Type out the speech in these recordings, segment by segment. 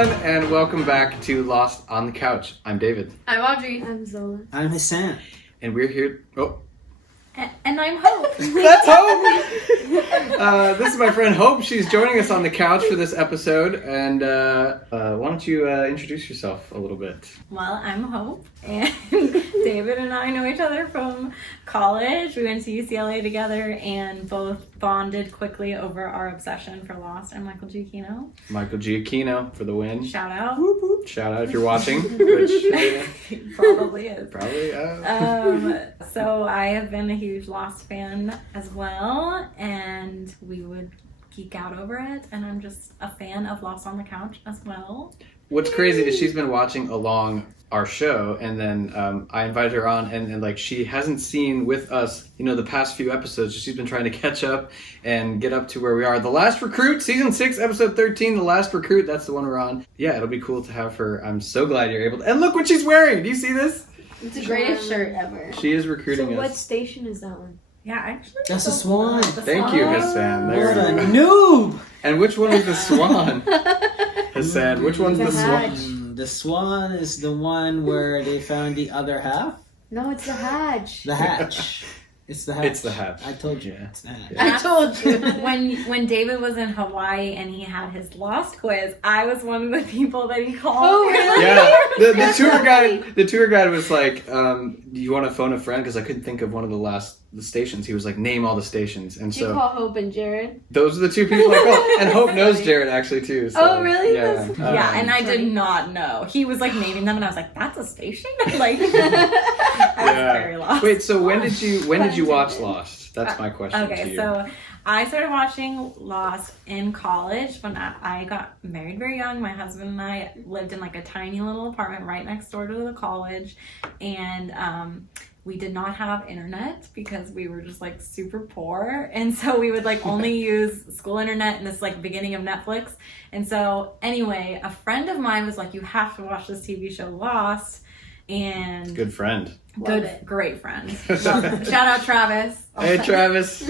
everyone, and welcome back to Lost on the Couch. I'm David. I'm Audrey. I'm Zola. I'm Hassan. And we're here... Oh. And I'm Hope. That's Hope! This is my friend Hope. She's joining us on the couch for this episode. And why don't you introduce yourself a little bit? Well, I'm Hope. And David and I know each other from college. We went to UCLA together and both bonded quickly over our obsession for Lost and Michael Giacchino. Michael Giacchino for the win. Shout out. Whoop, whoop. Shout out if you're watching. Which Probably is. Probably. So I have been a huge Lost fan as well, and we would geek out over it, and I'm just a fan of Lost on the Couch as well. What's crazy is she's been watching along our show, and then I invited her on, and like she hasn't seen with us, the past few episodes. She's been trying to catch up and get up to where we are. The Last Recruit, season 6, episode 13, The Last Recruit. That's the one we're on. Yeah, it'll be cool to have her. I'm so glad you're able to. And look what she's wearing. Do you see this? It's the greatest shirt ever. She is recruiting So us. what station is that one? Yeah, actually. That's a swan. Thank you, Hassan. What There a we go. noob! And which one is the swan? Hassan, which one's the swan? The swan is the one where they found the other half. No, it's the hatch. The hatch. It's the hatch. It's the hatch. I told you. It's the hatch. I told you. When David was in Hawaii and he had his Lost quiz, I was one of the people that he called. Oh, really? Yeah, the tour guide was like, do you want to phone a friend? Because I couldn't think of one of the stations. He was like, name all the stations. And Did you so call Hope and Jared? those are the two people I called. And Hope knows Jared actually too. So, Oh, really? Yeah. Yeah, and I did not know. He was like naming them, and I was like, "That's a station." Like, I was very lost. Wait, so when did you watch Lost? That's my question to Okay, you. so I started watching Lost in college when I got married very young. My husband and I lived in like a tiny little apartment right next door to the college, and we did not have internet because we were just like super poor, and so we would like only use school internet and this like beginning of Netflix. And so anyway, a friend of mine was like, "You have to watch this TV show Lost." And Good friend. great friend. Shout out Travis. Hey, Travis.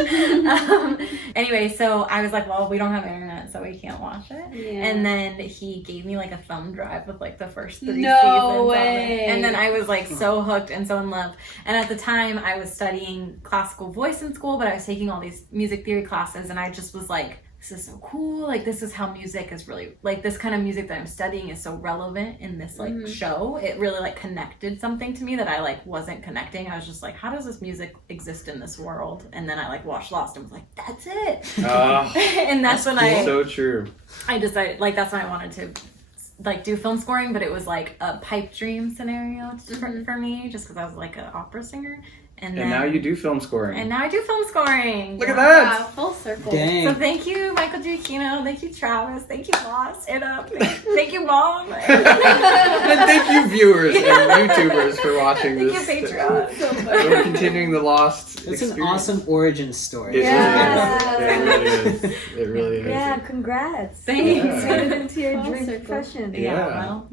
Anyway, so I was like, well, we don't have internet, so we can't watch it. Yeah. And then he gave me like a thumb drive with like the first 3 No seasons way. of it. And then I was like so hooked and so in love. And at the time I was studying classical voice in school, but I was taking all these music theory classes, and I just was like, this is so cool. Like, this is how music is really, like, this kind of music that I'm studying is so relevant in this, like, show. It really, like, connected something to me that I, like, wasn't connecting. I was just like, how does this music exist in this world? And then I, like, watched Lost and was like, that's it. And that's when So true. I decided, like, that's when I wanted to, like, do film scoring, but it was, like, a pipe dream scenario for me, just because I was, like, an opera singer. And now you do film scoring. And now I do film scoring. Look at that. Wow, full circle. Dang. So thank you, Michael Giacchino. Thank you, Travis. Thank you, Lost. And thank you, Mom. And thank you, viewers and YouTubers, for watching Thank this. you, Patreon. We're continuing the Lost That's experience. an awesome origin story. It Yeah. really is. It really is. Yeah, congrats. Thanks. Yeah. Made it into your Full dream circle. profession. Yeah, Yeah. well,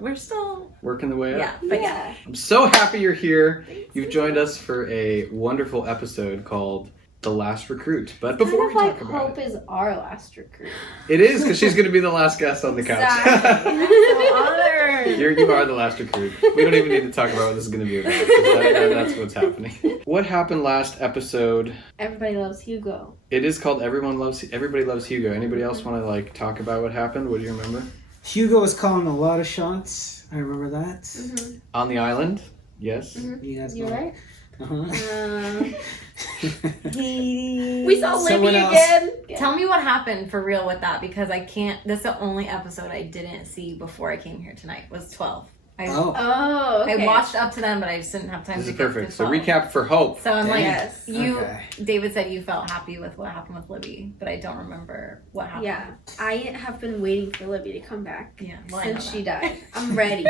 we're still Working the way up. yeah, but yeah. I'm so happy you're here. You've joined us for a wonderful episode called The Last Recruit. But before we Kind of talk like about Hope it, is our last recruit. it is because she's going to be the last guest on the couch. Exactly. I'm so honored. You are the last recruit. We don't even need to talk about what this is going to be about. 'Cause that's what's happening. What happened last episode? Everybody loves Hugo. It is called Everybody Loves Hugo. Anybody else want to like talk about what happened? What do you remember? Hugo was calling a lot of shots. I remember that. On the island? Yes. You guys You're know? right. Uh-huh. We saw Someone Libby else. again. Tell me what happened for real with that, because I can't. That's the only episode I didn't see before I came here tonight. Was 12. Oh. Oh, okay. I watched up to them, but I just didn't have time This to is get perfect. to So 12. recap for Hope. So I'm like, Yes. Okay. David said you felt happy with what happened with Libby, but I don't remember what happened. Yeah, I have been waiting for Libby to come back Yeah, well, I know since she that. died. I'm ready.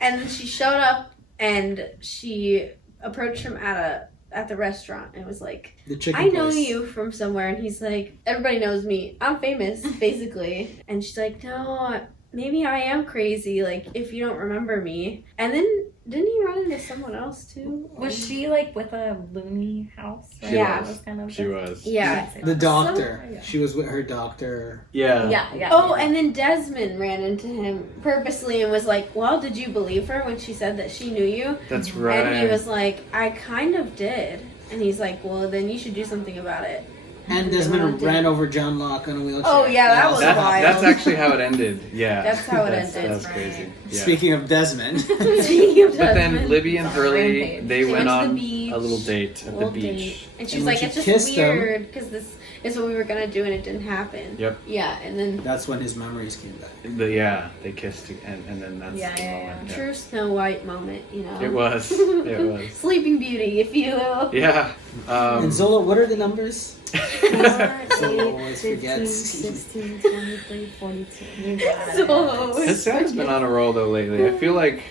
And then she showed up and she approached him at the restaurant and was like, The chicken I know place. you from somewhere. And he's like, everybody knows me. I'm famous, basically. And she's like, no, maybe I am crazy, like, if you don't remember me. And then Didn't he run into someone else too? Was she like with a loony house? Right? She Yeah. was. That was kind of She was. Yeah. The doctor. Yeah. She was with her doctor. Yeah. Yeah. Oh, and then Desmond ran into him purposely and was like, well, did you believe her when she said that she knew you? That's right. And he was like, I kind of did. And he's like, well, then you should do something about it. And Desmond ran over John Locke on a wheelchair. Oh, yeah, that was wild. That's actually how it ended. Yeah. That's how it ended. That's Right. crazy. Yeah. Speaking of Desmond. Speaking of But then Desmond, Libby and Hurley, Rampage. they went to the on beach. a little date at the Little beach. date. And she's And when like, she it's just kissed him- weird because this is what we were going to do and it didn't happen. Yep. Yeah, and then That's when his memories came back. They kissed and then that's Yeah, the yeah, moment. true Snow White moment, you know. It was. It was. Sleeping Beauty, if you will. Yeah. And Zola, what are the numbers? 4, always 8, 15, forgets. 16, 23, 42. You got it. So Hassan's been on a roll though lately. I feel like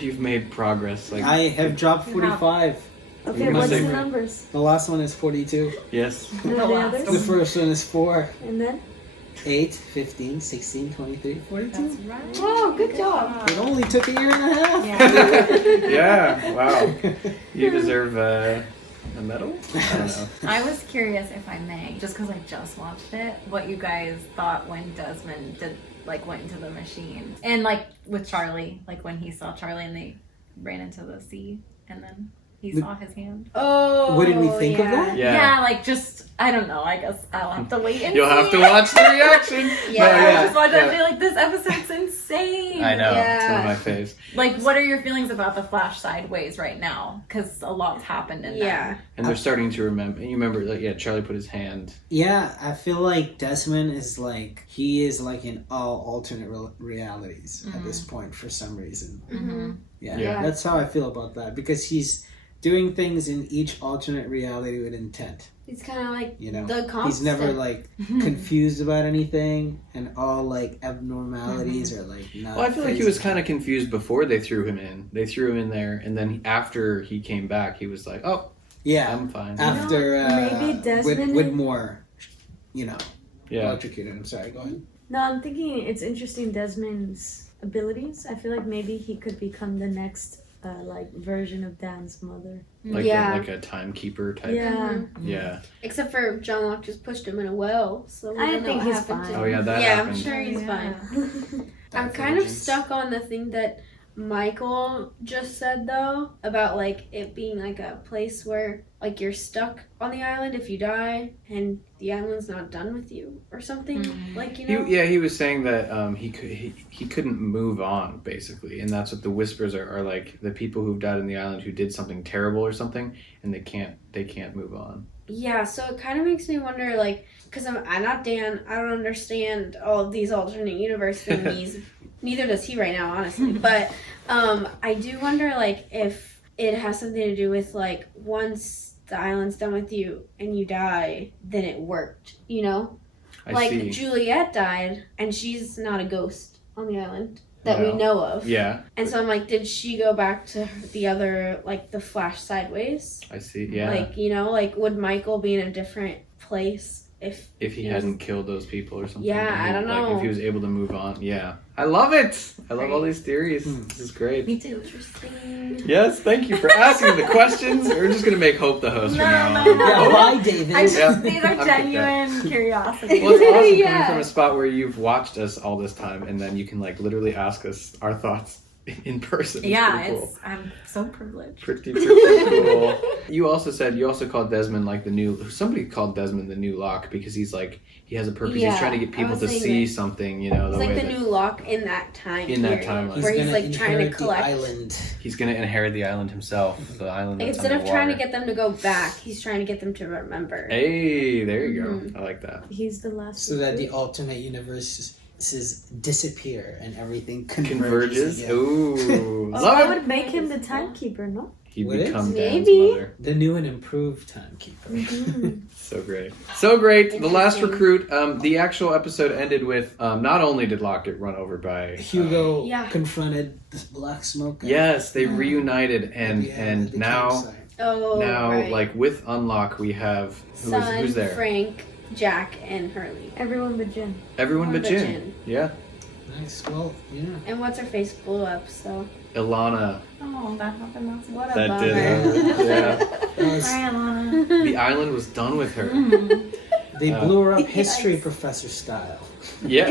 you've made progress. Like I have dropped 45. Okay, You must what's the say- numbers? The last one is 42. yes. And then the last others? The first one is 4, And then? 8, 15, 16, 23, 42. That's right. Oh, good job. It only took a year and a half. Yeah. Yeah. Wow. You deserve a medal. I don't know. I was curious, if I may, just because I just watched it, what you guys thought when Desmond went into the machine, and like with Charlie, like when he saw Charlie and they ran into the sea, and then he saw his hand. Oh, What did we think of that? Yeah. Like just I don't know. I guess I'll have to wait and You'll see. have to watch the reaction. Yeah. I just watched it yeah. and be like, this episode's insane. I know. It's one of Yeah. my faves. Like, what are your feelings about the Flash sideways right now? Because a lot's happened in Yeah. And they're starting to remember. You remember, like, yeah, Charlie put his hand. Yeah, I feel like Desmond is like, he is like in all alternate realities at this point for some reason. Mm-hmm. Yeah, Yeah. that's how I feel about that because he's doing things in each alternate reality with intent. It's kind of like You know, the constant. he's never like confused about anything, and all like abnormalities are like not. Well, I feel like he crazy. was kind of confused before they threw him in. They threw him in there, and then after he came back, he was like, "Oh, Yeah, I'm fine." after maybe Desmond- with more, you know, Yeah. electrocuted. I'm sorry, go ahead. No, I'm thinking it's interesting Desmond's abilities. I feel like maybe he could become the next version of Dan's mother. Like Yeah. like a timekeeper type. Yeah. Mhm. Yeah. Except for John Locke just pushed him in a well, so we I don't know think what he's happened to fine. Oh him. yeah, that yeah, happened. I'm sure he's Yeah. fine. I'm kind of stuck on the thing that Michael just said though about like it being like a place where like you're stuck on the island if you die and the island's not done with you or something like you know. He was saying that he couldn't move on basically, and that's what the whispers are like. The people who've died on the island who did something terrible or something, and they can't move on. Yeah, so it kind of makes me wonder, like, because I'm not Dan, I don't understand all of these alternate universe thingies. Neither does he right now, honestly. But I do wonder, like, if it has something to do with, like, once the island's done with you and you die, then it worked, you know? I see. Juliet died, and she's not a ghost on the island that we No. know of. Yeah, And so I'm like, did she go back to the other, like, the Flash sideways? I see. Yeah, Like, you know, like, would Michael be in a different place if if he hadn't killed those people or something. Yeah, If he- I don't know. Like if he was able to move on. Yeah, I love it. I love all these theories. This is great. Me too. interesting? Yes, thank you for asking the questions. We're just gonna make Hope the host from now on. No. Yeah, why, David? I just, Yeah. these are I'm genuine curiosity. Well, it's awesome Yeah. coming from a spot where you've watched us all this time, and then you can like literally ask us our thoughts in person. It's Yeah, pretty cool. I'm so privileged. Pretty cool. You also called Desmond like the new. Somebody called Desmond the new Locke because he's like he has a purpose. Yeah, he's trying to get I people was to saying see that. something. You know, It's the like way the that new Locke in that time. In that period, timeline. where he's gonna like trying to inherit the collect. island. he's gonna inherit the island himself. The island. Like, That's instead of trying to underwater. get them to go back, he's trying to get them to remember. Hey, there you Mhm. go. I like that. He's the last. So that the alternate universes disappear and everything converges. Converges. again. Ooh, So love that it. would make him the timekeeper, no? He'd Would it? become Dan's Maybe. mother. The new and improved timekeeper. So great. So great. The last Interesting. recruit. The actual episode ended with not only did Locke get run over by Hugo Yeah. confronted the black smoke. yes, they reunited and at the now campsite. Oh, right. like with Unlock we have Son, who's there? Frank, Jack, and Hurley. Everyone but Jen. Everyone but Jin. Jin. Yeah. Nice. Well, yeah. And what's her face blew up, so. Ilana. Oh, that happened. That's What a That bummer. did. Yeah. That was- Sorry, Alana. The island was done with her. they blew her up Yikes. history professor style. Yeah.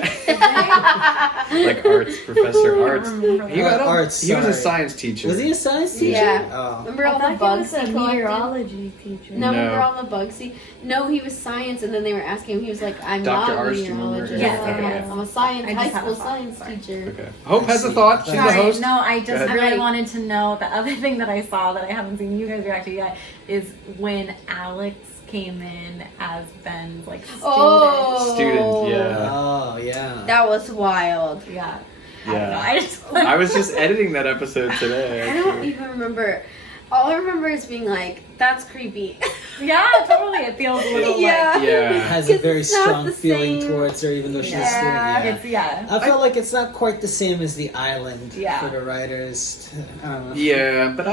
Like arts professor arts. He, Arts, he was a sorry. science teacher. Was he a science teacher? Yeah. Oh. Remember all the I thought bugs he was he a collected? meteorology teacher. No, No. remember all the bugs he... No, he was science, and then they were asking him, he was like, I'm Dr. not a Arsh, do you remember? meteorologist. Yes, okay, yes. I'm a science, I high just have school a thought. science Sorry. teacher. Okay. Hope has a thought. She's the Sorry, host. no, I Go just ahead. really wanted to know the other thing that I saw that I haven't seen you guys react to yet is when Alex came in as Ben's like student. Oh. Student, yeah. Oh, yeah. That was wild. Yeah. I don't know. Yeah. I just I was just editing that episode today. I don't actually. even remember. All I remember is being like, that's creepy. Yeah, totally. It feels a little Yeah. like It Yeah. has a very It's not strong the feeling same. towards her, even though she's a student. yeah, Yeah. it's yeah. I feel like it's not quite the same as the island Yeah. for the writers. I don't know. Yeah, but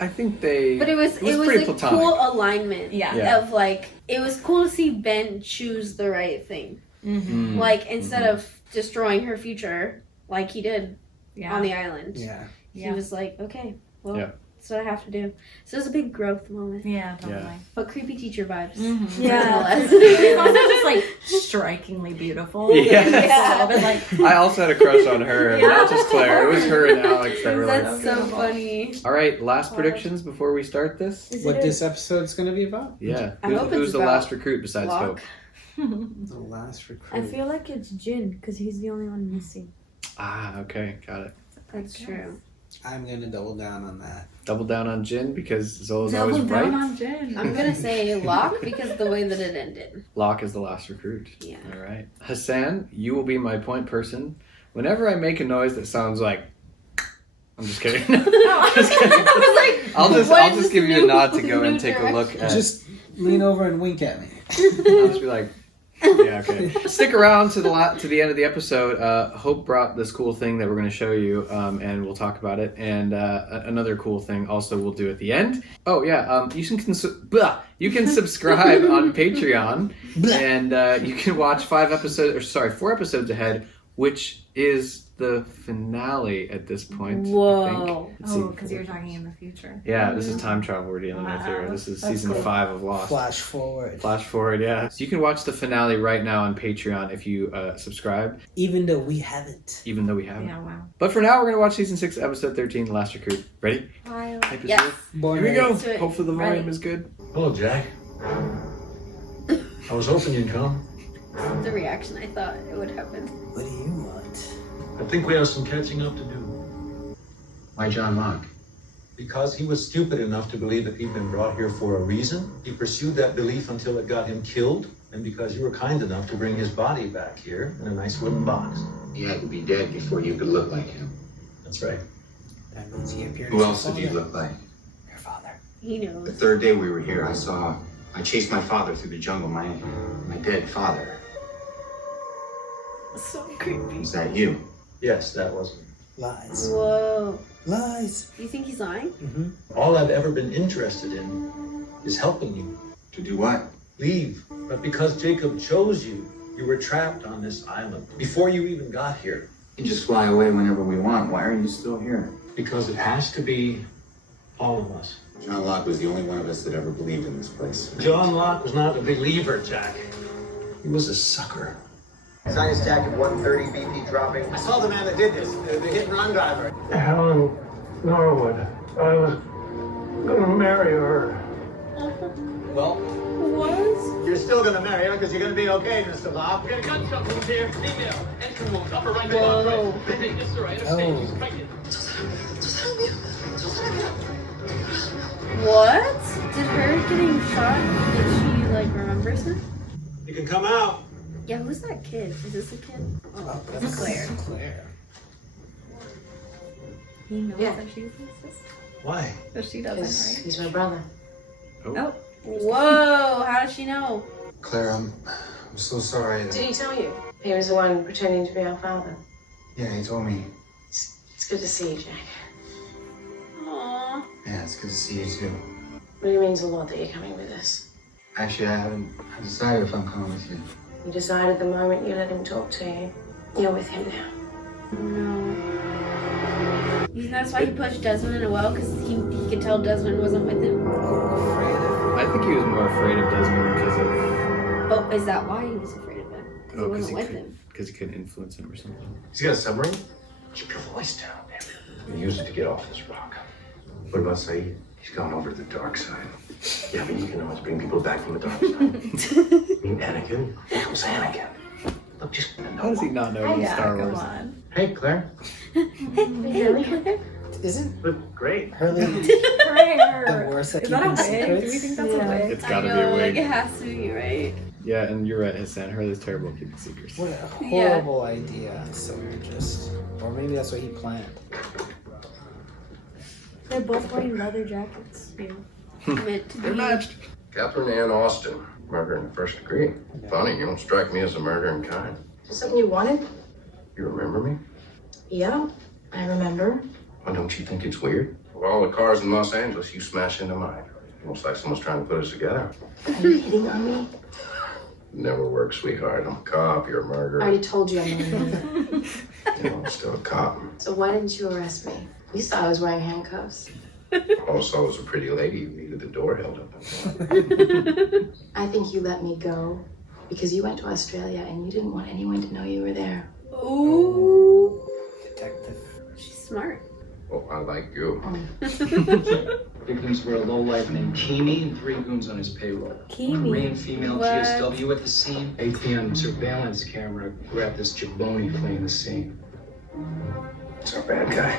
I think they. But it was pretty a platonic. cool alignment. Yeah. Yeah. Of like, it was cool to see Ben choose the right thing. Mm-hmm. Mm. Like, instead of destroying her future, like he did Yeah. on the island. Yeah. He Yeah. was like, okay, well, Yeah. that's what I have to do. So it was a big growth moment. Yeah, totally. But creepy teacher vibes. Mhm. Yeah. It's also just like strikingly beautiful. Yeah. It's a little bit like I also had a crush on her, and not just Claire. It was her and Alex that were like. That's so funny. All right, last predictions before we start this. Is What it this episode's going to be about? Yeah, I hope who's it's the about last recruit besides Locke. Hope? The last recruit. I feel like it's Jin because he's the only one missing. Ah, okay, got it. That's true. I'm going to double down on that. Double down on Jin because Zola's double always down right. on Jen. I'm gonna say Locke because the way that it ended. Locke is the last recruit. Yeah. All right, Hassan, you will be my point person. Whenever I make a noise that sounds like, I'm just kidding. Just kidding. I was like, I'll what just is give you a new- nod to go new and take a look at. Just lean over and wink at me. I'll just be like, yeah, okay. Stick around to the end of the episode. Hope brought this cool thing that we're going to show you, and we'll talk about it. And another cool thing also we'll do at the end. Oh yeah, you can subscribe on Patreon, and you can watch 4 episodes ahead, which is the finale at this point. I Whoa. think. Oh, because you're talking in the future. Yeah, this is time travel we're dealing with Wow, here. This is that's season cool. 5 of Lost. Flash forward. Flash forward, yeah. So you can watch the finale right now on Patreon if you subscribe, Even though we haven't. even though we haven't. Yeah, wow. But for now, we're going to watch season 6, episode 13, The Last Recruit. Ready? Wild. Hype is Yes. good. Born Here we go. Let's do it. Hopefully the volume Ready. is good. Hello, Jack. I was hoping you'd come. The reaction I thought it would happen. What do you want? I think we have some catching up to do. Why John Locke? Because he was stupid enough to believe that he'd been brought here for a reason. He pursued that belief until it got him killed. And because you were kind enough to bring his body back here in a nice wooden box. He had to be dead before you could look like him. That's right. That means he appeared Who as else your did you father. look like? Your father. He The knows. third day we were here, I chased my father through the jungle, my dead father. So creepy. Was that you? Yes, that was me. Lies. Whoa. Lies. You think he's lying? Mm-hmm. All I've ever been interested in is helping you. To do what? Leave. But because Jacob chose you, you were trapped on this island before you even got here. You just fly away whenever we want. Why are you still here? Because it has to be all of us. John Locke was the only one of us that ever believed in this place. John Locke was not a believer, Jack. He was a sucker. Science jacket 130, BP dropping. I saw the man that did this, the hit and run driver. Helen Norwood. I was gonna marry her. Well, Was? you're still gonna marry her because you're gonna be okay, Mr. Locke. We got a gunshot wound here. Female. Entry wound. Upper right Whoa. lung. Right. Yes, sir. I understand. Oh. She's pregnant. What? Did her getting shot, did she, like, remembers him? You can come out. Yeah, who's that kid? Is this a kid? Oh, That's that's Claire. Claire. He knows Yeah. that she's his sister. Why? But she doesn't, right? He's my brother. Oh. Whoa, how does she know? Claire, I'm so sorry. Did he tell you? He was the one pretending to be our father. Yeah, he told me. It's good to see you, Jack. Aww. Yeah, it's good to see you too. It really means a lot that you're coming with us. Actually, I decided if I'm coming with you. You decided the moment you let him talk to you. You're with him now. No. You think that's why he pushed Desmond in a well? Because he could tell Desmond wasn't with him? I think he was more afraid of Desmond because of. Oh, is that why he was afraid of him? Because he wasn't with him. Because he couldn't influence him or something. Has he got a submarine? Keep your voice down, man. We use it to get off this rock. What about Saeed? He's gone over to the dark side. Yeah, but you can always bring people back from the dark side. I mean, Anakin? Here comes Anakin. Look, just... How does he not know he's Star Come Wars? on. Hey, Claire. Isn't Look great. Hurley Prayer. the worst at Is that a keeping wig? Do we secrets? think that's a wig? It's gotta I be know, a like wig. it has to be, right? Yeah, and you're right, Hassan. Hurley's terrible at keeping secrets. What a horrible idea. So you're just... Or maybe that's what he planned. They're both wearing leather jackets. Meant to They're be. matched. Catherine Ann Austin, murder in the first degree. Funny, you don't strike me as a murdering kind. Is there something you wanted? You remember me? Yeah, I remember. Well, don't you think it's weird? Of all the cars in Los Angeles, you smash into mine. Almost like someone's trying to put us together. Are you hitting on me? Never works, sweetheart. I'm a cop, you're a I murderer. already told you I'm not. You know, I'm still a cop. So why didn't you arrest me? You saw I was wearing handcuffs. All I saw was a pretty lady who needed the door held up. I think you let me go because you went to Australia and you didn't want anyone to know you were there. Ooh. Detective. She's smart. Oh, I like you. Victims were a lowlife named Kimi and 3 goons on his payroll. Kimi? Korean female What? GSW at the scene. ATM surveillance camera grabbed this jabroni fleeing the scene. It's our bad guy.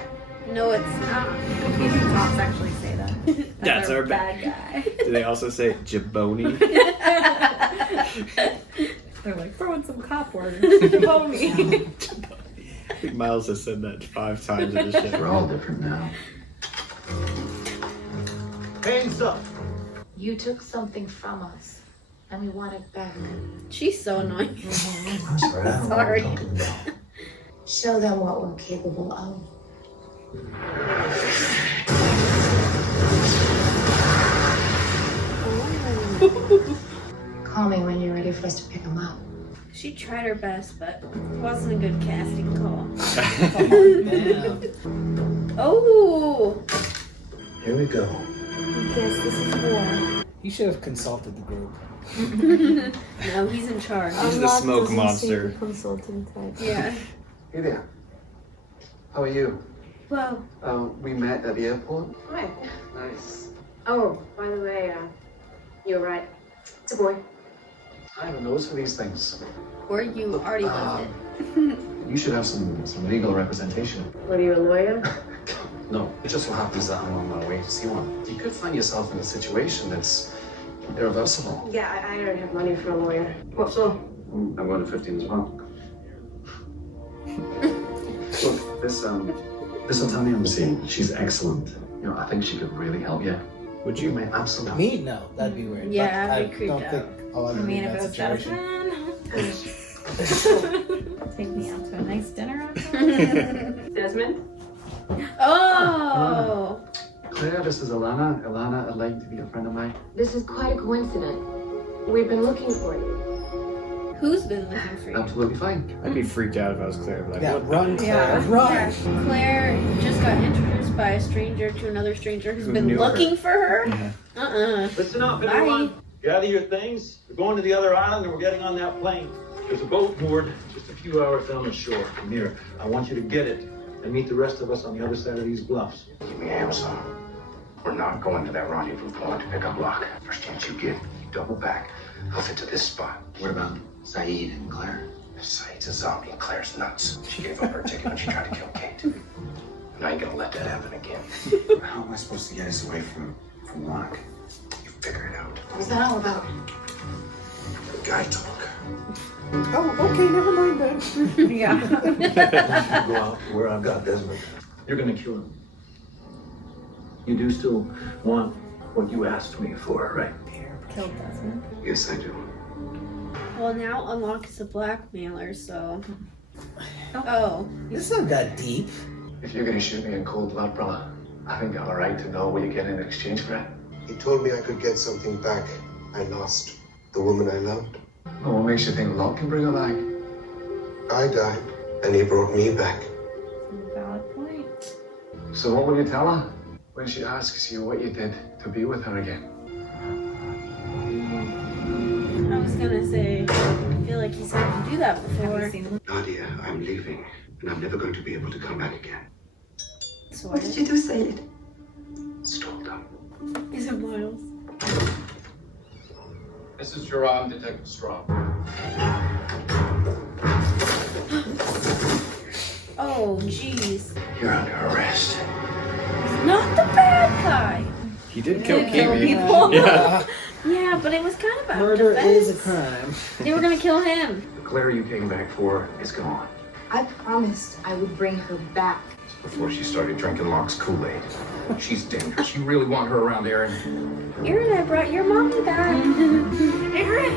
No, it's not. TV cops actually say that. That's our bad guy. Do they also say jaboni? They're like throwing some cop words. Jaboni. I think Miles has said that 5 times in this shit. We're all different now. Hands up. You took something from us and we want it back. She's so annoying. I'm sorry, I don't know what Sorry. you're talking about. Show them what we're capable of. Call me when you're ready for us to pick them up. She tried her best, but it wasn't a good casting call. Damn. Oh! Here we go. Yes, this is war. You should have consulted the group. No, he's in charge. He's the Unlock smoke doesn't monster. seem consultant type. Yeah. Hey there. How are you? Well, We met at the airport. Hi. Nice. Oh, by the way, you're right. It's a boy. I have a nose for these things. or you already lived it. You should have some legal representation. What are you, a lawyer? No, it just so happens that I'm on my way to see one. You could find yourself in a situation that's irreversible. Yeah, I don't have money for a lawyer. What for? I'm going to 15 as well. Look, this attorney I'm seeing, she's excellent. You know, I think she could really help you. Would You you? may absolutely. Me? No, that'd be weird. Yeah, But I'd I be creeped don't out. think I'll ever I be mean, in if that it was situation. Desmond, take me out to a nice dinner after. Desmond? Oh! Claire, this is Alana. Alana, I'd like to be a friend of mine. This is quite a coincidence. We've been looking for you. Who's been looking for you? Absolutely fine. I'd be freaked out if I was Claire. Like, Yeah, what? run, Claire, Yeah. run! Claire just got introduced by a stranger to another stranger who's Who been knew her. looking for her. Yeah. Listen up, Bye. everyone. Gather your things. We're going to the other island and we're getting on that plane. There's a boat moored just a few hours down the shore from here. I want you to get it and meet the rest of us on the other side of these bluffs. Keep me hands on. We're not going to that rendezvous point to pick up Locke. First chance you get, you double back. Hoof it to this spot. What about Saeed and Claire? Saeed's a zombie and Claire's nuts. She gave up her ticket when she tried to kill Kate. And I ain't gonna let that happen again. How am I supposed to get us away from Locke? You figure it out. What's that all about? Guy talk. Oh, okay, never mind then. Yeah. Go out to where I've got Desmond. You're gonna kill him. You do still want what you asked me for, right? Killed Desmond. Yes, I do. Well, now Unlock is a blackmailer, so. Oh. It's not that deep. If you're gonna shoot me in cold blood, brother, I think I have a right to know what you get in exchange for it. He told me I could get something back I lost. The woman I loved. Well, what makes you think Locke can bring her back? I died, and he brought me back. Valid point. So what will you tell her when she asks you what you did to be with her again? I was gonna say, I feel like he's had to do that before. Nadia, I'm leaving, and I'm never going to be able to come back again. What did you do, Sayed? Stole them. Is it Miles? This is Jerome, Detective Straub. Oh, jeez. You're under arrest. Not the bad guy. He did kill kill Kimi. people. Yeah. Yeah, but it was kind of a Murder defense. is a crime. They were gonna kill him. The Claire you came back for is gone. I promised I would bring her back. Before she started drinking Locke's Kool-Aid. She's dangerous. You really want her around, Aaron? Aaron, I brought your mommy back. Aaron.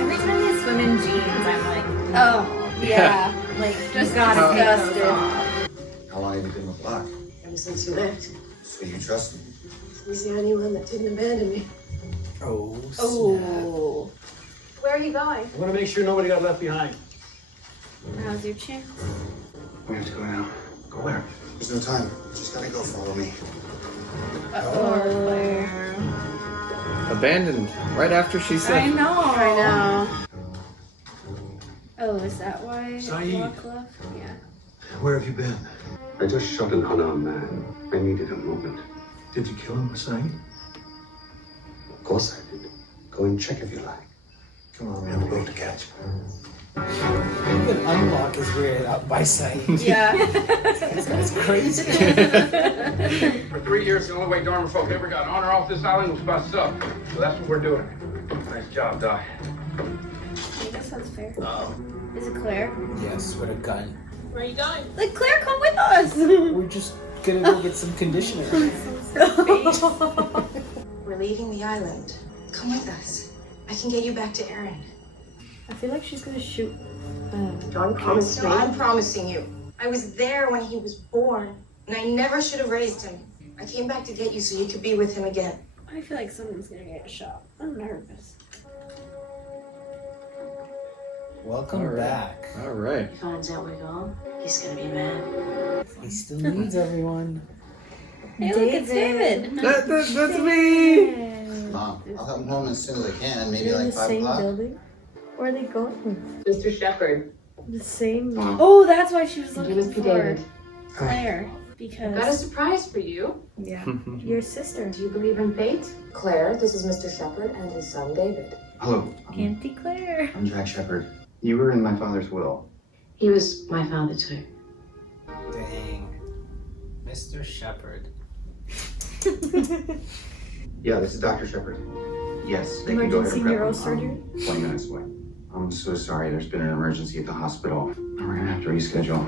Every time they swim in jeans, I'm like, Oh, yeah. like, Just you gotta take those disgusted. off. How long have you been with Locke? Ever since you left. So you trust him? He's the only one that didn't abandon me. Oh, snap. Oh. Where are you going? I want to make sure nobody got left behind. How's your chance? We have to go now. Go where? There's no time. Just gotta go. Follow me. Claire. Abandoned right after she said. I know. I know. Oh, is that why Saeed. Locke left? Yeah. Where have you been? I just shot an unarmed man. I needed a moment. Did you kill him, Saeed? Of course I did. Go and check if you like. Come on, we have a boat to catch. Even unlock is weirded out by sight. Yeah. That's crazy. For 3 years, the only way Dharma folk ever got on or off this island was by sub. So that's what we're doing. Nice job, Doc. I guess that's fair. Is it Claire? Yes, with a gun. Where are you going? Like, Claire, come with us! We're just gonna go get some conditioner. We're leaving the island. Come with us. I can get you back to Aaron. I feel like she's gonna shoot. John promised No, me. I'm promising you. I was there when he was born, and I never should have raised him. I came back to get you so you could be with him again. I feel like someone's gonna get shot. I'm nervous. Welcome All right. back. All right. He finds out we're gone. He's gonna be mad. He still needs everyone. Hey, look, it's David. That's me. Mom, I'll come home as soon as I can. Maybe They're in like the 5 same o'clock. building. Where are they going? Mr. Shepherd. The same. Oh, that's why she was You looking must be for David. Claire. I've got a Because surprise for you. Yeah. Your sister. Do you believe in fate? Claire, this is Mr. Shepherd and his son David. Hello. Auntie Claire. I'm Jack Shepard. You were in my father's will. He was my father too. Dang. Mr. Shepherd. Yeah, this is Dr. Shepard. Yes, they can go ahead Emergency and prep him. neurosurgery? 20 minutes away. I'm so sorry. There's been an emergency at the hospital. We're gonna have to reschedule.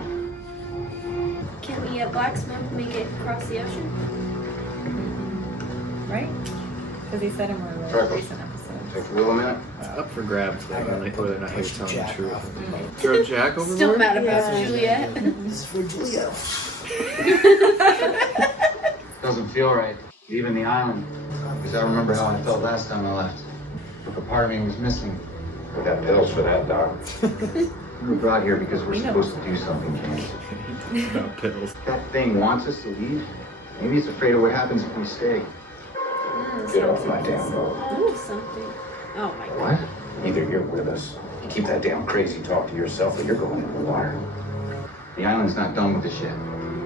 can we Blacksmith make it across the ocean? Right? Because he said in one of the Freckles. recent episodes. Take the wheel a minute. Up for grabs, though, whether or not he was telling the Jack truth. off the boat. Throw Jack overboard? Still mad about Yeah. Juliet. This is for Julio. Doesn't feel right. Leaving the island. Because I remember how I felt last time I left. Like a part of me was missing. We got pills for that, Doc. We were brought here because we're supposed to do something, James. About pills. That thing wants us to leave. Maybe it's afraid of what happens if we stay. Get off my damn boat. Ooh, something. Oh my god. What? Either you're with us, you keep that damn crazy talk to yourself, or you're going in the water. The island's not done with this shit.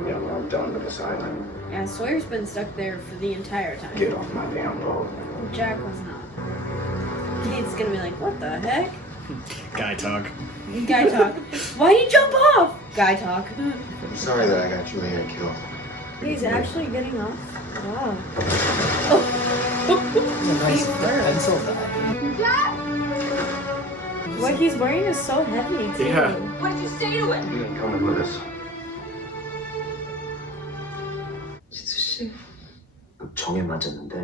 Yeah, well, I'm done with this island. Yeah, Sawyer's been stuck there for the entire time. Get off my damn boat. Jack was not. Kate's gonna be like, what the heck? Guy talk. Guy talk. Why'd you jump off? Guy talk. I'm sorry that I got Juliet killed. He's actually getting off. Wow. Nice pencil die. What he's wearing is so heavy too. Yeah. What did you say to him? You ain't coming with us. 총에 맞았는데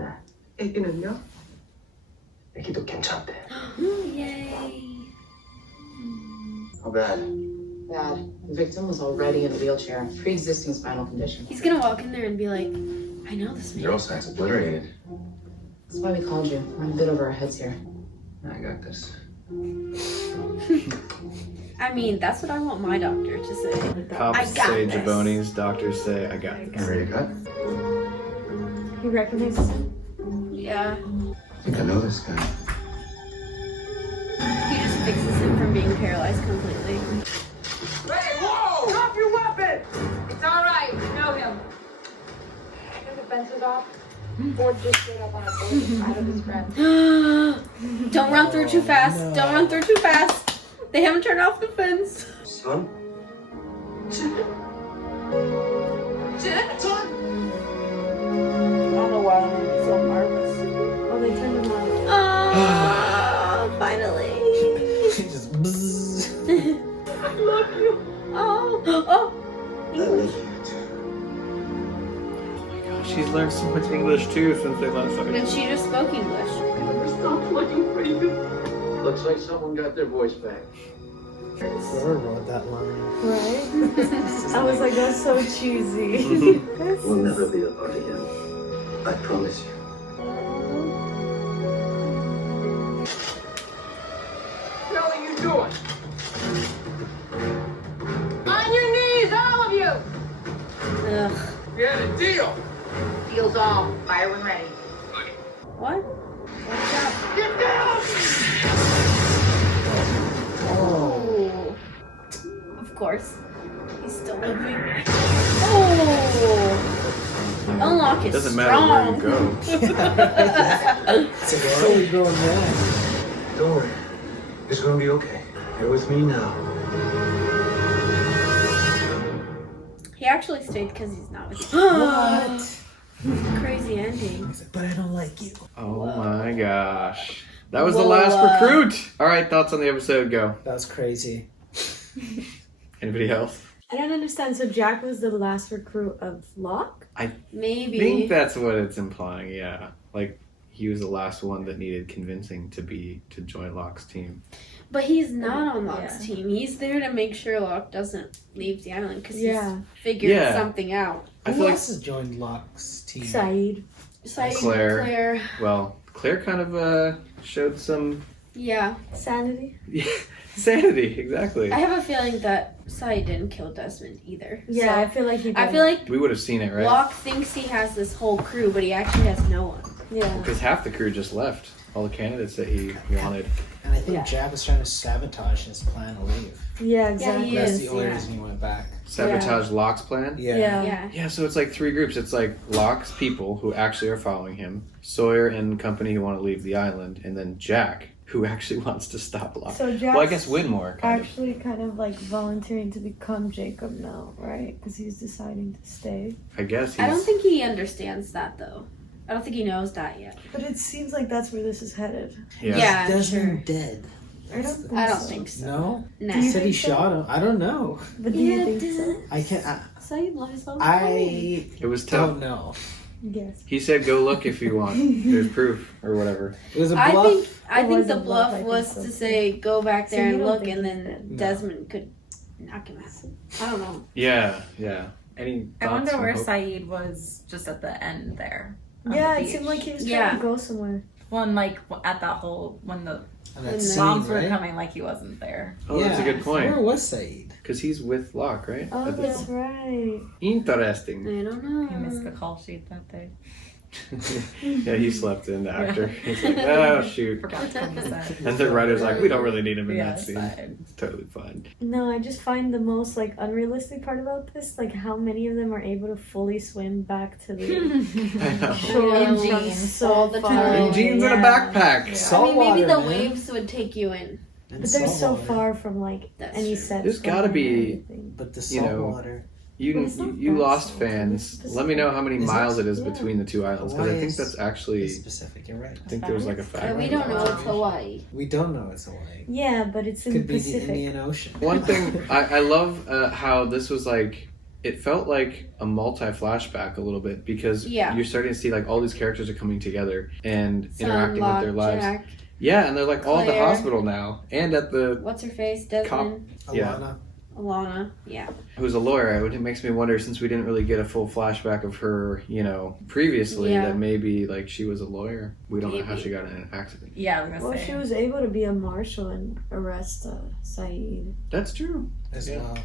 애기는요? 애기도 괜찮대. Yay. How bad? Bad. The victim was already in a wheelchair. Pre-existing spinal condition. He's gonna walk in there and be like, I know this man. Zero signs obliterated. That's why we called you. We're in a bit over our heads here. I got this. I mean, that's what I want my doctor to say. Cops I got say this. jabronis, doctors say I got this. Ready to cut? He recognizes him. Yeah. I think I know this guy. He just fixes him from being paralyzed completely. Hey, whoa! Drop your weapon! It's all right. You know him. Turn the fences off. Ford just stood up on a board inside of his friend. Don't run through too fast. no. Don't run through too fast. They haven't turned off the fence. Son? Son? I don't know why I'm so nervous. Oh, they turned him on. Oh, finally. She just bzzz. I love you. Oh. I love you too. She's learned so much English too since they last And started. she just spoke English. Stop looking for you. Looks like someone got their voice back. Whoever wrote that line. Right? I was like, that's so cheesy. We'll never be apart again. I promise you. What the hell are you doing? On your knees, all of you! Ugh. We had a deal. Deal's all. Fire when ready. What? Watch out. Get down! Oh. Of course. He's still living. Oh. Unlock is Doesn't strong. matter where you go. It's a fully grown man. Don't worry. It's gonna be okay. You're with me now. He actually stayed because he's not with you. What? Crazy ending. He's like, but I don't like you. Oh my gosh. That was the Whoa, last recruit. All right, thoughts on the episode, go. That was crazy. Anybody else? I don't understand. So Jack was the last recruit of Locke? I Maybe. think that's what it's implying, yeah. Like, he was the last one that needed convincing to join Locke's team. But he's not on Locke's Yeah. team. He's there to make sure Locke doesn't leave the island because Yeah. he's figured Yeah. something out. I Who feel like, else has joined Locke's team? Saeed. Besides Claire. well, Claire kind of showed some Yeah. Sanity. sanity, exactly. I have a feeling that Saeed didn't kill Desmond either. Yeah, So I feel like he did. I feel like We would have seen it, right? Locke thinks he has this whole crew, but he actually has no one. Yeah. Because half the crew just left. All the candidates that he wanted. And I think Yeah. Jack was trying to sabotage his plan to leave. Yeah, exactly. he That's is, the only yeah. reason he went back. Sabotage Locke's plan? Yeah. Yeah. Yeah, so it's like three groups. It's like Locke's people who actually are following him, Sawyer and company who want to leave the island, and then Jack, who actually wants to stop Locke. So Jack's Well, I guess Winmore, kind of. actually kind of like volunteering to become Jacob now, right? Because he's deciding to stay. I guess he's... I don't think he understands that though. I don't think he knows that yet. But it seems like that's where this is headed. Yeah, Is sure. Desmond dead? I don't think I don't so. think so. No? Nah. He said he think so? shot him. I don't know. But do you think so? I can't. Saeed lies on I It was tough. don't know. Yes. He said, go look if you want. There's proof, or whatever. It was a I bluff. think was the a bluff, I bluff think was so, to too. say go back So there you and don't look, think and he's then dead? Desmond could knock him out. I don't know. Yeah. Any I thoughts wonder or where hope? Saeed was just at the end there. on Yeah, the it seemed beach. like he was trying Yeah. to go somewhere. Well, and like at that whole when the And that When scene, bombs were right? coming, like he wasn't there. Oh, that's a good point. Where was Saeed? Because he's with Locke, right? Oh, At the- that's right. Interesting. I don't know. He missed the call sheet that day. Yeah, he slept in the actor. He's like, oh, shoot. Forgot to come to set. And the writer's like, we don't really need him in Yeah, that it's scene. fine. It's totally fine. No, I just find the most like unrealistic part about this, like how many of them are able to fully swim back to the I know. shore In from jeans so all the far time. In away. jeans and a Yeah. backpack. I mean, Saltwater, maybe the man. waves would take you in. And But they're so saltwater. far from like That's any true. set. There's gotta be- But the You know, saltwater. You, It's not you that Lost salty, fans, it's let me know how many Is it? miles it is Yeah. between the two islands, because I think Hawaii that's is actually, specific. You're right. I think there was like a Yeah, fact. we don't know it's Hawaii. We don't know it's Hawaii. Yeah, but it's in Could the be the Pacific. Indian Ocean. One thing, I love how this was like, it felt like a multi-flashback a little bit, because Yeah. you're starting to see like all these characters are coming together and Son, interacting Locke, with their lives. Jack, Yeah, and they're like all at the Claire. hospital now, and at the what's her face? Desmond. Yeah. Alana. Alana, yeah. who's a lawyer. It makes me wonder, since we didn't really get a full flashback of her, previously, Yeah. that maybe like she was a lawyer. We don't know how Maybe. she got in an accident. Yeah, I was Well, gonna say. she was able to be a marshal and arrest Saeed. That's true. As well.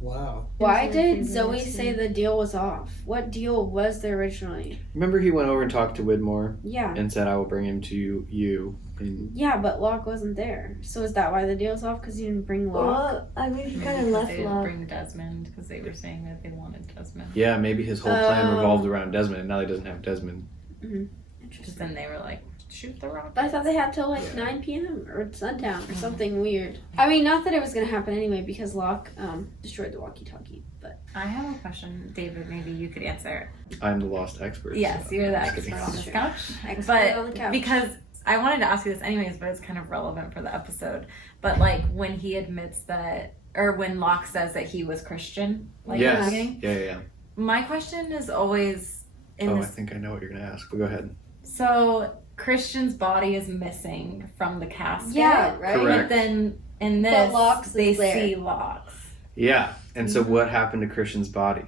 Wow. Why Yes, did I think Zoe that's say it. the deal was off? What deal was there originally? Remember, he went over and talked to Widmore Yeah. and said, "I will bring him to you." And Yeah, but Locke wasn't there. So is that why the deal's off? Because you didn't bring Locke? Well, I mean, he kind of Maybe left they didn't Locke. bring Desmond because they were saying that they wanted Desmond. yeah, maybe his whole plan Oh. revolved around Desmond, and now he doesn't have Desmond. Just then they were like, shoot the rocket. But I thought they had till like 9 p.m. or sundown or something weird. I mean, not that it was going to happen anyway because Locke destroyed the walkie-talkie, but... I have a question, David. Maybe you could answer. I'm the lost expert. Yes, so you're the I'm just expert kidding. on this couch. Expert But on the couch. because I wanted to ask you this anyways, but it's kind of relevant for the episode. But like when he admits that, or when Locke says that he was Christian, like in the Yes. beginning, Yeah. my question is always in I this. think I know what you're gonna ask. But go ahead. So Christian's body is missing from the casket. Yeah, right? Correct. But then in But this, Locke's they is there. see Locke's. Yeah. And so, what happened to Christian's body?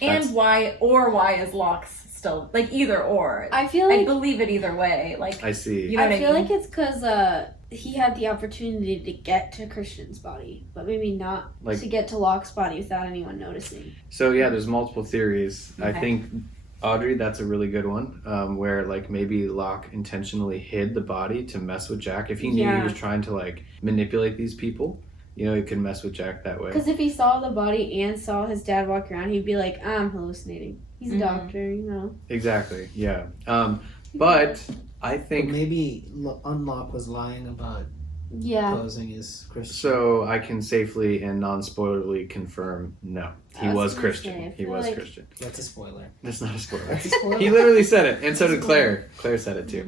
And That's- why is Locke's still, like, either or? I feel I like... believe it either way. Like, I see. you know what I I feel mean? like it's because he had the opportunity to get to Christian's body, but maybe not Like- to get to Locke's body without anyone noticing. So yeah, there's multiple theories. I Okay. think Audrey, that's a really good one. Where like maybe Locke intentionally hid the body to mess with Jack. If he knew he Yeah. was trying to like manipulate these people, he could mess with Jack that way. Because if he saw the body and saw his dad walk around, he'd be like, I'm hallucinating. He's a Mhm. doctor, Exactly. Yeah. But I But think maybe Unlock was lying about Yeah. posing as Christian. so. I can safely and non-spoilerly confirm no, he I was was gonna Christian. say, I He feel was like- Christian. That's a spoiler. That's not a spoiler. That's a spoiler. He literally said it, and so That's a did Claire. Claire said it too.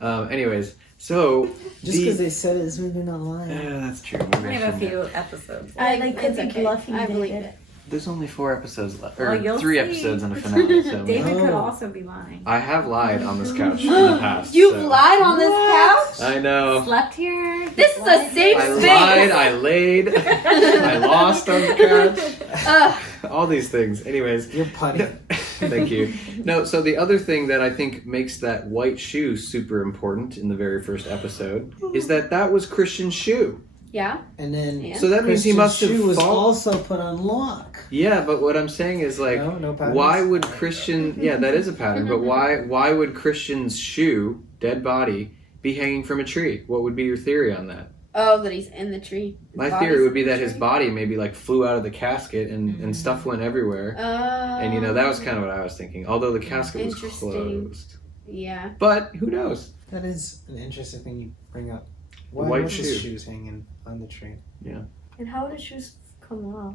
Mm. Anyways, so Just because they said it doesn't mean they're not lying. yeah, that's true. we have a few episodes. They could it's be okay. bluffing I believe David. it. There's only 4 episodes left, or Well, you'll 3 see. episodes and a finale. So David could Oh. also be lying. I have lied on this couch in the past. You've so- lied on this couch? I know. Slept here. This is a safe I space. lied. I laid. I lost on the couch. Ugh. All these things. Anyways, You're punny. thank you. No, so the other thing that I think makes that white shoe super important in the very first episode is that was Christian's shoe. Yeah. And then Yeah. So that means he Christian's must have shoe was fall- also put on Locke. Yeah, but what I'm saying is like, No patterns? why would Christian? Yeah, that is a pattern. But why would Christian's shoe, dead body, be hanging from a tree? What would be your theory on that? Oh, that he's in the tree. His My body's theory would be in the that his tree? body maybe like flew out of the casket and stuff went everywhere. And that was kind of what I was thinking. Although the casket was Interesting. closed. Yeah. But who knows? That is an interesting thing you bring up. The Why white was his shoe. shoes hanging on the tree? Yeah. And how did shoes come off?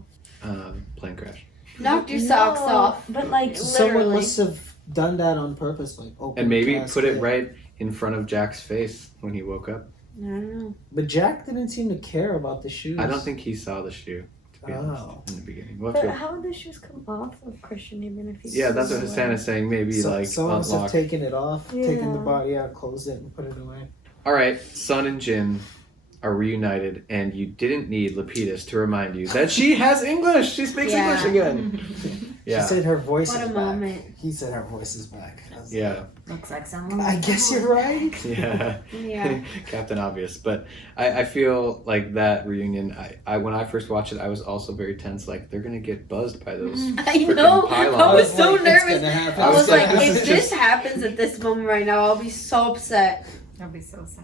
Plane crash. Knocked your socks No, off. But like, So someone Literally. must have done that on purpose, like open And maybe the put it casket. right in front of Jack's face when he woke up. I don't know. But Jack didn't seem to care about the shoes. I don't think he saw the shoe, to be honest, Oh. in the beginning. We'll have but to- how did the shoes come off of Christian even if he? yeah, that's what Hassan is saying. Maybe like someone must have unlock. taken it off, taken the Yeah. body out, closed it, and put it away. All right, Sun and Jin are reunited, and you didn't need Lapidus to remind you that she has English. She speaks Yeah. English again. Yeah. She said her voice What is a back. moment. He said her voice is back. I was Yeah. Looks like someone. like, I guess you're right. Yeah. Yeah. Captain Obvious. But I feel like that reunion, I when I first watched it, I was also very tense. Like, they're going to get buzzed by those I freaking know. pylons. I was so Like, it's nervous. gonna happen. I was like, this if is this just- happens at this moment right now, I'll be so upset. That'd be so sad.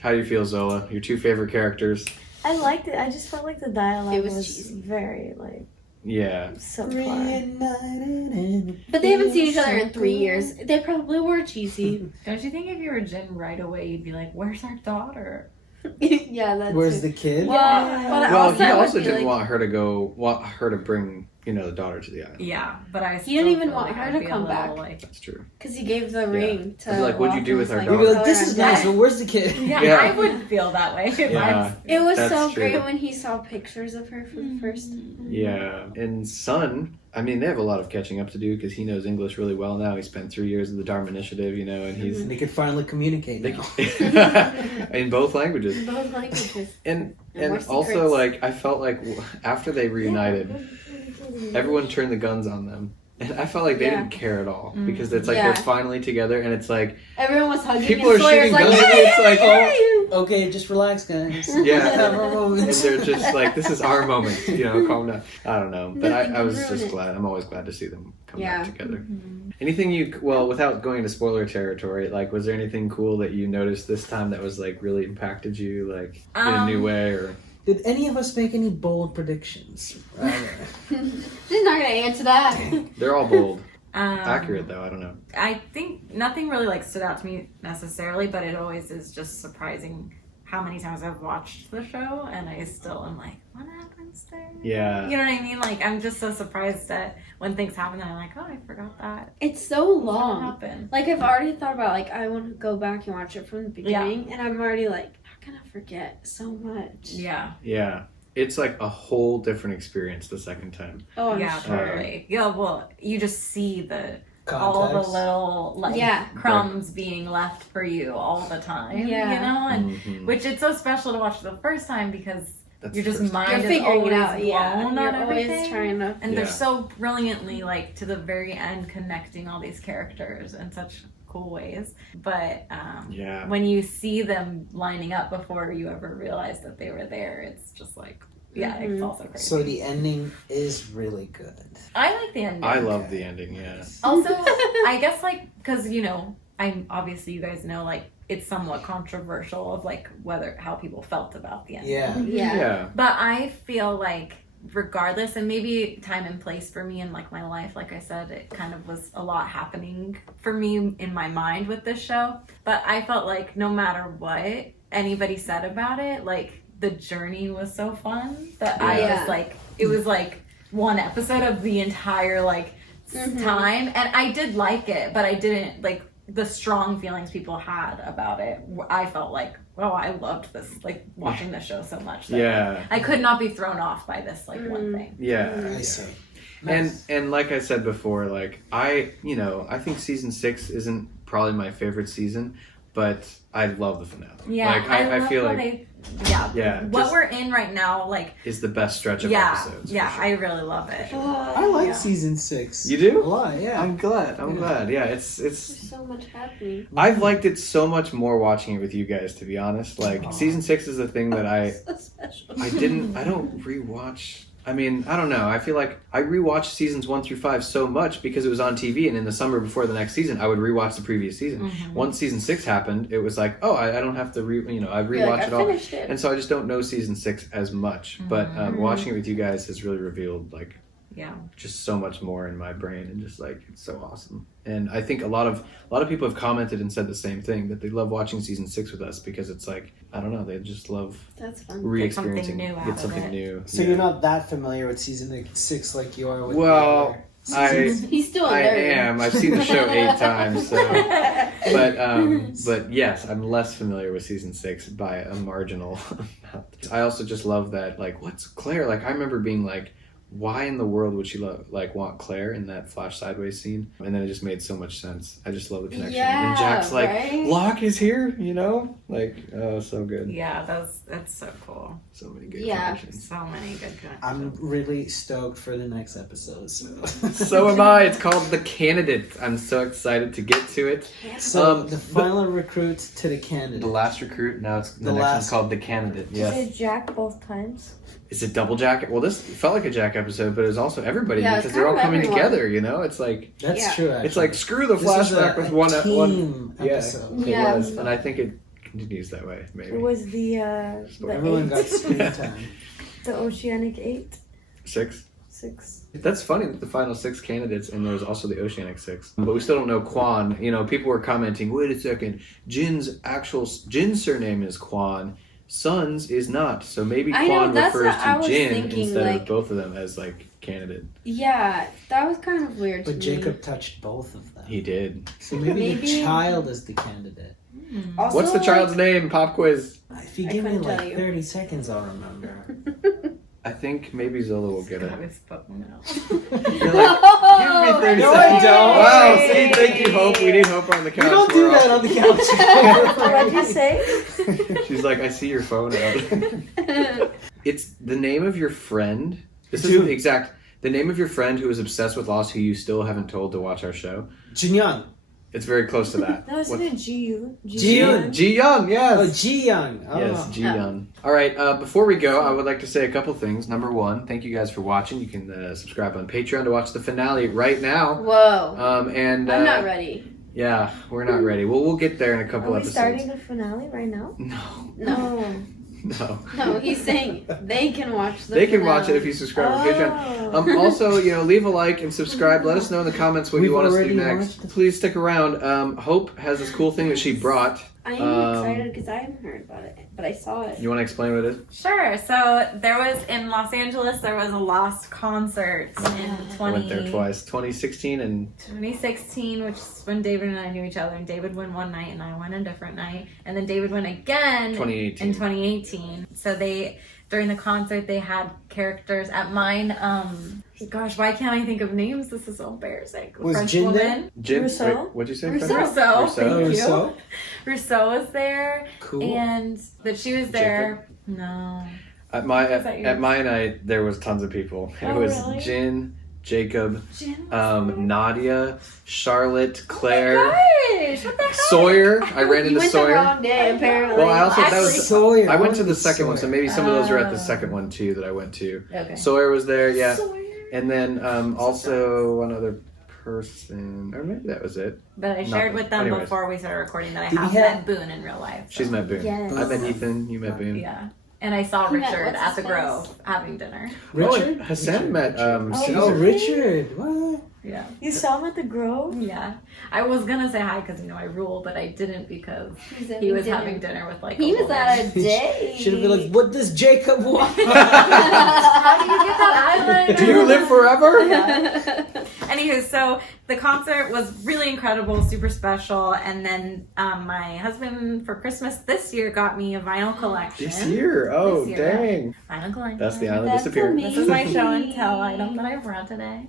How do you feel, Zola? Your 2 favorite characters? I liked it. I just felt like the dialogue It was was cheesy. very like Yeah. subpar. But they haven't seen each other in 3 years. They probably were cheesy. Don't you think if you were Jin right away, you'd be like, "Where's our daughter?" Yeah, that's Where's it. the kid? Well, but Well, also, he I would also be didn't like, want her to bring the daughter to the island. Yeah, but I He didn't still even feel want like her I'd to be a come little, back. like, That's true. Because he gave the ring to. I'd be like, what'd you do with our Walker, daughter? You'd be like, color this and is nice, black. but where's the kid? yeah, I would feel that way. If Yeah. It was That's so true. great when he saw pictures of her for the first time. Yeah, and Son, I mean, they have a lot of catching up to do because he knows English really well now. He spent 3 years at the Dharma Initiative, and he's And they could finally communicate now. in both languages. Both languages. And more also, secrets. like, I felt like after they reunited, everyone turned the guns on them. And I felt like they didn't care at all because it's like Yeah. they're finally together, and it's like Everyone was hugging. people and are Sawyer's shooting like, guns. yeah, and it's like, yeah, Okay, just relax, guys. Yeah. Have our and moments. they're just like, this is our moment, calm down. I don't know, but Nothing I was can ruin just it. glad. I'm always glad to see them come Yeah. back together. Anything without going to spoiler territory, like, was there anything cool that you noticed this time that was like really impacted you, like in a new way, or? Did any of us make any bold predictions? She's not gonna answer that. They're all bold. Accurate though, I don't know. I think nothing really like stood out to me necessarily, but it always is just surprising how many times I've watched the show and I still am like, what happens there? Yeah. You know what I mean? Like, I'm just so surprised that when things happen that I'm like, oh, I forgot that. It's so long. Happened. Like, I've already thought about, like, I want to go back and watch it from the beginning, and I'm already like, how can I forget so much? Yeah. Yeah. It's like a whole different experience the second time. Oh, I'm yeah, sure. totally. Yeah, well, you just see all the Context. little crumbs being left for you all the time. Yeah. And which it's so special to watch the first time because That's your the just first mind You're is figuring always it out, yeah. blown You're on always everything. trying to. And they're Yeah. so brilliantly, like, to the very end, connecting all these characters in such cool ways. But Yeah. when you see them lining up before you ever realize that they were there, it's just like, it's also crazy. So the ending is really good. I like the ending. I love the ending, yeah. Also, I guess, like, because, I'm obviously, you guys know, like, it's somewhat controversial of, like, how people felt about the ending. Yeah. But I feel like regardless, and maybe time and place for me in, like, my life, like I said, it kind of was a lot happening for me in my mind with this show. But I felt like no matter what anybody said about it, like, the journey was so fun that I was like, it was like one episode of the entire like time, and I did like it, but I didn't like the strong feelings people had about it. I felt like, oh, I loved this, like watching this show so much that I could not be thrown off by this like one thing. Yeah. I see. And like I said before, like I think season 6 isn't probably my favorite season, but I love the finale. Yeah, like I feel like what we're in right now, like, is the best stretch of episodes. Yeah, I really love it. I like season 6. You do? A lot, yeah. I'm glad. Yeah, it's There's so much happening. I've liked it so much more watching it with you guys, to be honest. Like season 6 is the thing that I don't rewatch. I mean, I don't know. I feel like I rewatched seasons 1 through 5 so much because it was on TV, and in the summer before the next season, I would rewatch the previous season. Once season 6 happened, it was like, oh, I don't have to I've rewatched it all, and so I just don't know season 6 as much. But watching it with you guys has really revealed like just so much more in my brain, and just like it's so awesome. And I think a lot of people have commented and said the same thing, that they love watching season 6 with us because it's like, I don't know, they just love re-experiencing, get something new. So you're not that familiar with season 6 like you are with He's still I am. I've seen the show 8 times, so but yes, I'm less familiar with season 6 by a marginal amount. I also just love that, like, what's Claire? Like, I remember being like, why in the world would she want Claire in that flash sideways scene? And then it just made so much sense. I just love the connection. And Jack's like, right? Locke is here, like, oh, so good. Yeah, that's so cool. So many good connections. So many good connections. I'm really stoked for the next episode. So am I. It's called The Candidate. I'm so excited to get to it. So the final recruit to the candidate. The last recruit. Now it's the next one's called The Candidate. Yes. Is it Jack both times? Is it double Jack? Well, this felt like a Jack episode, but it was also everybody Yeah, because they're all coming together. It's like That's true. Actually. It's like screw the This is flashback with one team episode. It was, and I think it continues that way. Maybe It was the everyone 8. got screen time. The Oceanic 8. 6. 6. That's funny that the final 6 candidates, and there's also the Oceanic 6, but we still don't know Quan. People were commenting, wait a second, Jin's surname is Quan. sons is not. So maybe I know, Quan that's refers what I to was Jin thinking, instead like- of both of them as like candidate. Yeah, that was kind of weird to But me. Jacob touched both of them. He did. So maybe Maybe- the child is the candidate. Also, What's the child's like, name? Pop quiz. If you I give me couldn't tell like you. 30 seconds, I'll remember. I think maybe Zola will get it. I was spoken out. You're like, give me 30 No, I seconds. don't. Wow, see, thank you, Hope. We need Hope on the couch. We don't do that on the couch. What'd you say? She's like, I see your phone out. It's the name of your friend. This isn't the exact. The name of your friend who is obsessed with Lost, who you still haven't told to watch our show. Jin Young. It's very close to that. No, isn't it Ji-yoon? Ji-yoon. Ji Young, yes. Oh, Ji Young. Oh. Yes, Ji Young. All right, before we go, I would like to say a couple things. Number one, thank you guys for watching. You can subscribe on Patreon to watch the finale right now. Whoa. And I'm not ready. Yeah, we're not ready. Well, we'll get there in a couple Are we episodes. starting the finale right now? No. No. No. No, he's saying they can watch the They can finale. watch it if you subscribe on Patreon. Oh. Also, leave a like and subscribe. Let us know in the comments what you want us to do next. Please stick around. Hope has this cool thing that she brought. I am excited because I haven't heard about it, but I saw it. You want to explain what it is? Sure. So there was in Los Angeles, there was a Lost concert in I went there twice. 2016 and 2016, which is when David and I knew each other, and David went one night and I went a different night, and then David went again 2018. in 2018. So during the concert they had characters at mine. Gosh, why can't I think of names? This is so embarrassing. Was French Jin woman. there? Jin. Rousseau? Wait, what'd you say? Rousseau. French? Rousseau. Thank you. Rousseau? Rousseau was there. Cool. And that she was there. No. At Was that yours? my night, there was tons of people. It Oh, was really? Jin, Jacob, Jin Nadia, Charlotte, Claire, Gosh, what the heck? Sawyer. I ran You into went Sawyer. the wrong day, apparently. Well, I also that Actually, was Sawyer. I went to What the is second one, so maybe some of those were at the Oh. second one too that I went to. Okay. Sawyer was there, yeah, Sawyer. and then also one other person, or maybe that was it. But I shared with them Anyways. before we started recording that I Did have he have- met Boone in real life. She's met Boone. Yes. I met Ethan. You met Boone. Yeah. And I saw Who met Richard what's at his the face? Grove having dinner. Richard? Oh, Hassan met Caesar. Oh, Richard. What? Yeah. You saw him at the Grove? Yeah. I was gonna say hi because I rule, but I didn't because He's he was having dinner with like. He a was woman. at a date. Should have been like, what does Jacob want? How do you get that island? Do you live forever? Anywho, so the concert was really incredible, super special, and then my husband for Christmas this year got me a vinyl collection. This year? Oh, This year. dang. Vinyl collection. That's the island That's disappeared. This is my amazing. show and tell item that I brought today.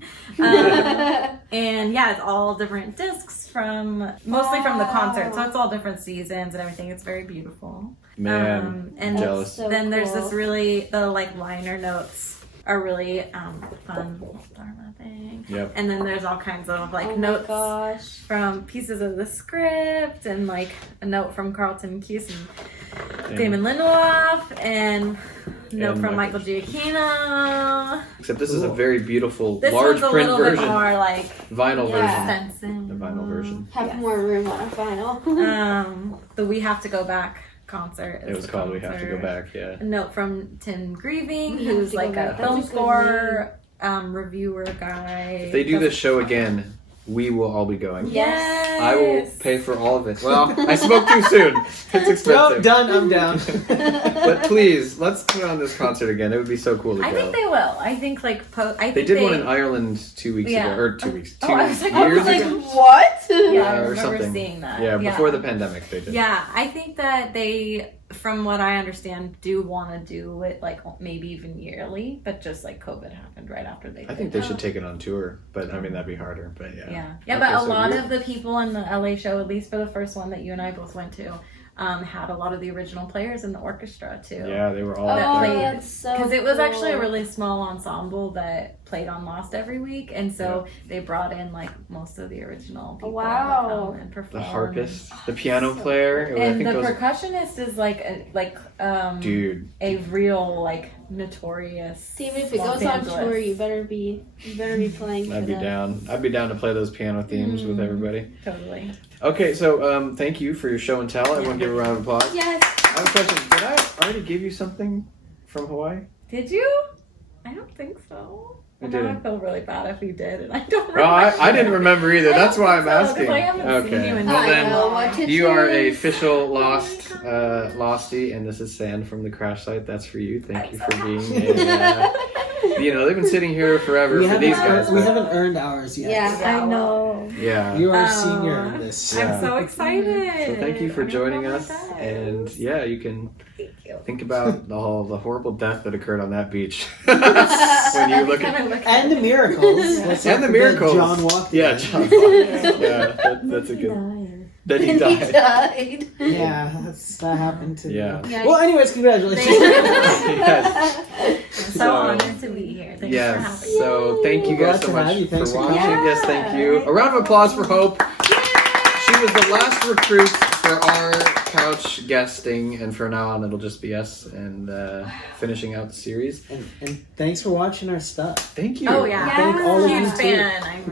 And yeah, it's all different discs mostly from the concert. So it's all different seasons and everything. It's very beautiful. Man, and I'm jealous. so then there's cool. this the liner notes are really fun. Dharma thing. Yep. And then there's all kinds of Oh my notes gosh. from pieces of the script and a note from Carlton Cuse and Dang. Damon Lindelof and a note And from Michael Michael Giacchino. Except this is a very beautiful, This large one's a print little version. bit more Vinyl Yeah. version. extensive. The vinyl version. Have Yes. more room on a final. The We Have to Go Back concert. It was called We Have to Go Back, yeah. A note from Tim Grieving, We Have who's to Go like Back. a That's film a good score reviewer guy. If they do this show again, we will all be going. Yes. I will pay for all of it. Well, I spoke too soon. It's No, expensive. done. I'm down. But please, let's put on this concert again. It would be so cool to I go. think they will. I think I think They did one in Ireland 2 weeks Yeah. ago, or 2 weeks, 2 Oh, I was like, years like, ago, what? Yeah, I or remember something. seeing that. Yeah, before the pandemic, they did. Yeah, I think that they, from what I understand, do want to do it maybe even yearly, but just COVID happened right after they. I think they should take it on tour, but I mean that'd be harder. But yeah. Yeah, Okay, but a so lot you- of the people in the LA show, at least for the first one that you and I both went to, had a lot of the original players in the orchestra too. Yeah, they were all That Oh, played- that's so Because it was actually a cool. really small ensemble that played on Lost every week, and so they brought in most of the original people Wow. that come and perform. the harpist, the piano player. I And think the those. percussionist is Dude, a real notorious. David, if it Los goes on Angeles. tour, you better be playing. I'd for be them. down. I'd be down to play those piano themes with everybody. Totally. Okay, so thank you for your show and tell. Everyone give a round of applause. Yes. I have a question. Did I already give you something from Hawaii? Did you? I don't think so. We Now I didn't. feel really bad if we did, and I don't remember. Well, I didn't remember either. That's why I'm So, 'cause asking. I haven't seen you in Well so long. then, you are a official Lostie, and this is Sand from the Crash Site. That's for you. Thank you for being a, they've been sitting here forever for these guys. We but- haven't earned ours yet. Yeah. I know. Yeah. You are a senior in this. I'm so excited. So thank you for joining us, and yeah, you can think about the horrible death that occurred on that beach when you look at And the miracles. Let's not and the forget miracles. John walked. Yeah, John walked. Yeah, that's a good. Then he died. died. Yeah, that happened to Yeah. Yeah. Well, anyways, congratulations. Yes. I'm so honored to be here. Thanks for Yes. having me. So thank you guys Glad so to have much you. Thanks for for watching. coming. Yes, thank you. A round of applause for Hope. She was the last recruit for our couch guesting, and from now on it'll just be us and finishing out the series. And thanks for watching our stuff. Thank you. Oh yeah, Thank all of you huge too. fan. I'm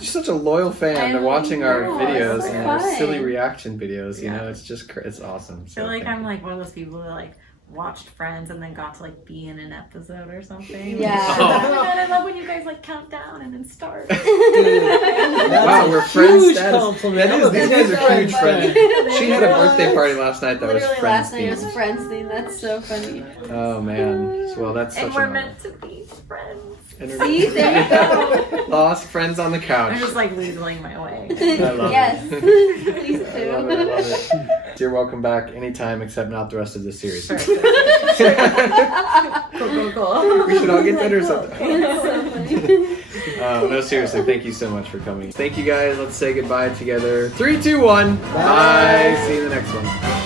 She's such a loyal fan to watching our know, videos it's so and our fun. silly reaction videos. You Yeah. know, it's just it's awesome. I feel like I'm like one of those people who like watched Friends and then got to like be in an episode or something. Yeah. Like, oh my god, I love when you guys like count down and then start. Wow, we're friends huge status. compliment. That is, these guys are huge friends. She had a What? birthday party last night that was Literally friends last night was themed. Friends theme. That's so funny. Oh man, well that's such And a we're honor. meant to be friends. And See, there you go. Lost friends on the couch. I'm just like weaseling my way. I love Yes. it. Please I love it. I love it. You're welcome back anytime, except not the rest of the series. Cool. We should all get better something. It's so funny. No, seriously, thank you so much for coming. Thank you guys. Let's say goodbye together. 3, 2, 1. Bye. See you in the next one.